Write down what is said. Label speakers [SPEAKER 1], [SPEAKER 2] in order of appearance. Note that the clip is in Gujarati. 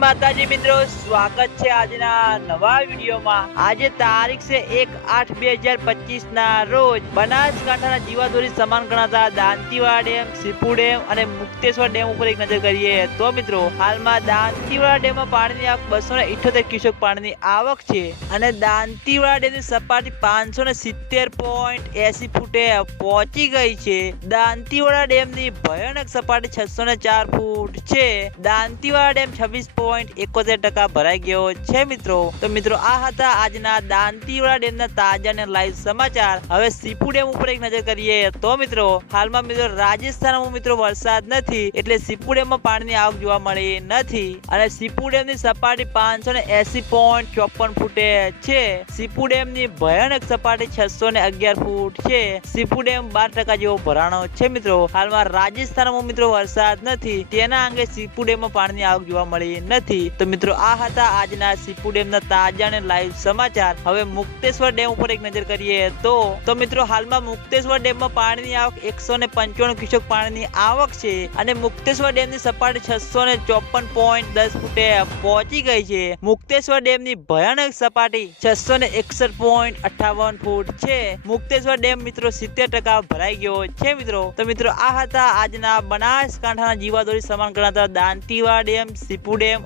[SPEAKER 1] માતાજી મિત્રો, સ્વાગત છે આજના નવા વિડીયોમાં. આજે તારીખ છે એક આઠ બે હજાર પચીસ ના રોજ બનાસકાંઠાના જીવાદોરી સમાન ગણાતા દાંતીવાડા ડેમ, સિપુ ડેમ અને મુક્તેશ્વર ડેમ ઉપર એક નજર કરીએ તો મિત્રો, હાલમાં દાંતીવાડા ડેમમાં પાણીની આવક બસો ને ઇઠોતેર ક્યુસેક પાણીની આવક છે અને દાંતીવાડા ડેમની સપાટી પાંચસો ને સિત્તેર પોઈન્ટ એસી ફૂટે પહોંચી ગઈ છે. દાંતીવાડા ડેમની ભયાનક સપાટી છસો ને ચાર ફૂટ છે. દાંતીવાડા ડેમ છવ્વીસ પોઈન્ટ એકોતેર ટકા ભરાઈ ગયો છે મિત્રો. તો મિત્રો, આ હતા આજના દાંતીવાડા ડેમના તાજા ને લાઈવ સમાચાર. હવે સીપુ ડેમ ઉપર એક નજર કરીએ તો મિત્રો, હાલમાં મિત્રો રાજસ્થાનમાં મિત્રો વરસાદ નથી, એટલે સીપુ ડેમમાં પાણીની આવક જોવા મળી નથી. અને સીપુ ડેમની સપાટી પાંચસો ને એસી પોઈન્ટ ચોપન ફૂટે છે. સીપુ ડેમની ભયાનક સપાટી છસો ને અગિયાર ફૂટ છે. સીપુ ડેમ બાર ટકા જેવો ભરાણો છે મિત્રો. હાલમાં રાજસ્થાનમાં મિત્રો વરસાદ નથી. તેના અંગે સીપુ ડેમમાં પાણીની આવક જોવા મળી નથી તો મિત્રો, આ હતા આજના સીપુ ડેમના તાજા અને લાઈવ સમાચાર. હવે મુક્તેશ્વર ડેમ ઉપર એક નજર કરીએ તો તો મિત્રો, હાલમાં મુક્તેશ્વર ડેમમાં પાણીની આવક એકસો ને પંચાણું ક્યુસેક પાણીની આવક છે અને મુક્તેશ્વર ડેમની સપાટી છસો ને ચોપન પોઈન્ટ દસ ફૂટે પહોંચી ગઈ છે. મુક્તેશ્વર ડેમની ભયાનક સપાટી છસો ને એકસઠ પોઈન્ટ અઠાવન ફૂટ છે. મુક્તેશ્વર ડેમ મિત્રો, સિત્તેર ટકા ભરાઈ ગયો છે મિત્રો. તો મિત્રો, આ હતા આજના બનાસકાંઠાના જીવાદોરી સમાન ગણાતા દાંતીવા ડેમ સીપુ ડેમ